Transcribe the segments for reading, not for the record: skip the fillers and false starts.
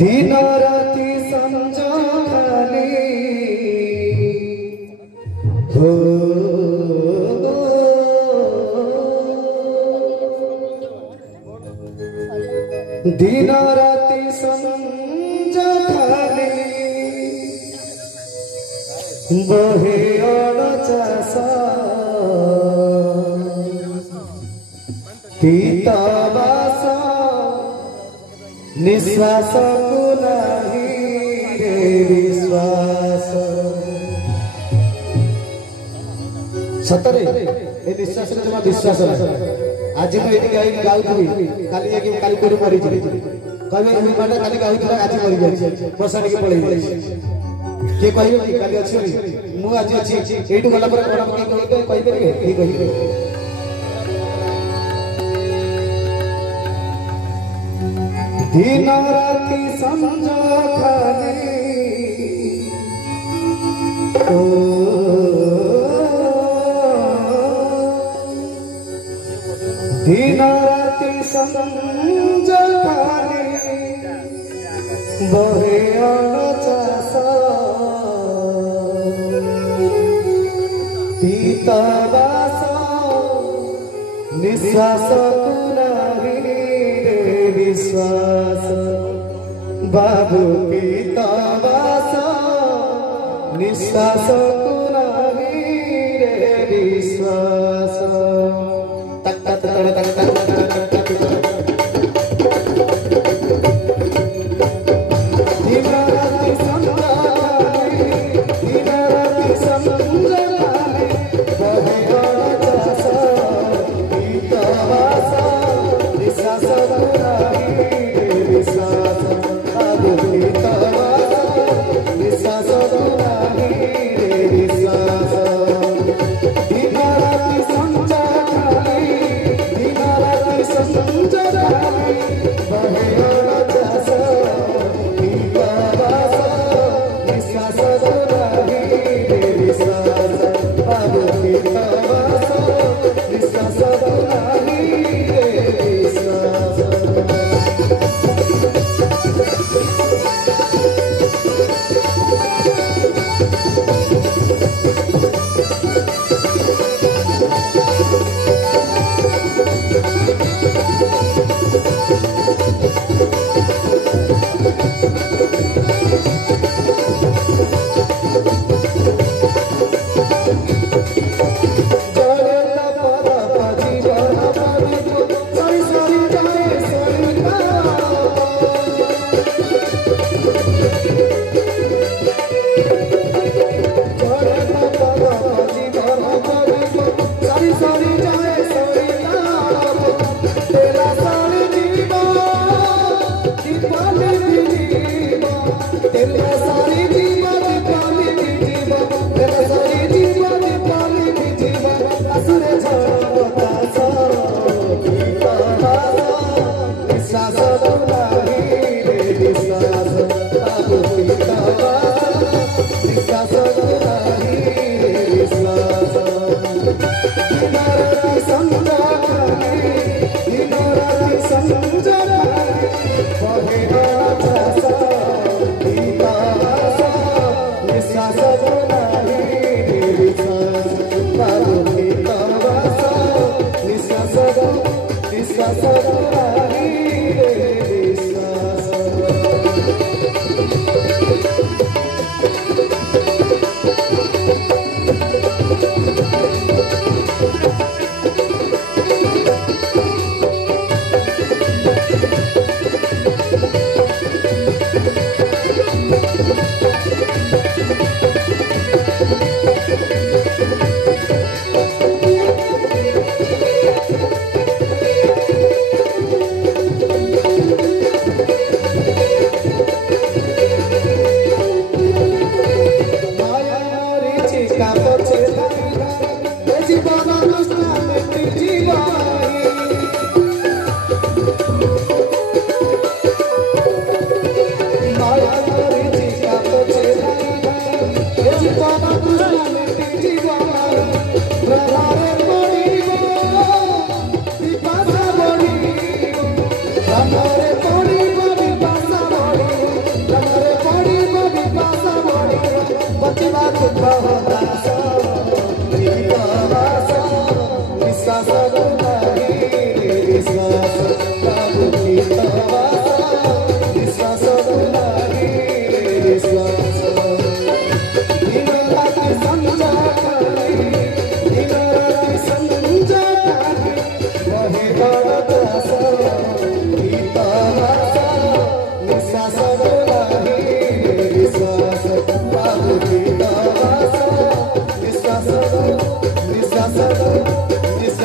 दिन राति संजो खाली हो दिन राति संजो खाली बहे अड़चास पीतवास निश्वास को नहीं रे विश्वास सतरे ए निश्वास रे जमा विश्वास आज मैं एटी गाई गाउथि काली एक काली कोडी मरि जि कहबे हम माने काली गाउथि आज मरि जाय बसानी के पळै के कहबे काली अछि मु आज अछि एटु गला पर कोन के कहबे के कहबे दिन राति संजो खाली ओ दिन राति संजो खाली बहे अड़चास पीतवास निश्वास विश्वास बाबू पीतवास निश्वास को नहीं रे विश्वास तक तक तक तक दिन राति संजो खाली दिन राति संजो खाली बहे अड़चास पीतवास निश्वास दिन राति संजो खाली दिन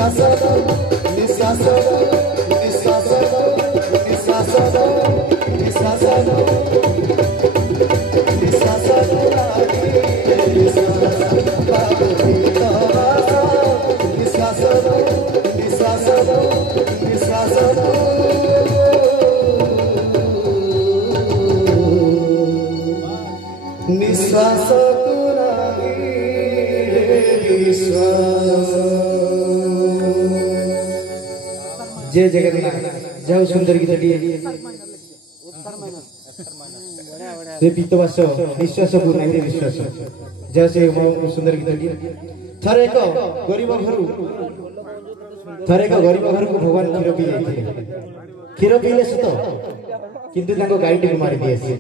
निश्वास निश्वास निश्वास निश्वास निश्वास निश्वास निश्वास जय जगन्नाथ जय सुंदर गीत रे पीतवास निश्वास को नहीं विश्वास जय से सुंदर गीत थरे एक गरीब घर को भगवान क्षीर पी क्षीर पीले सत किंतु गाई टी मारी दिए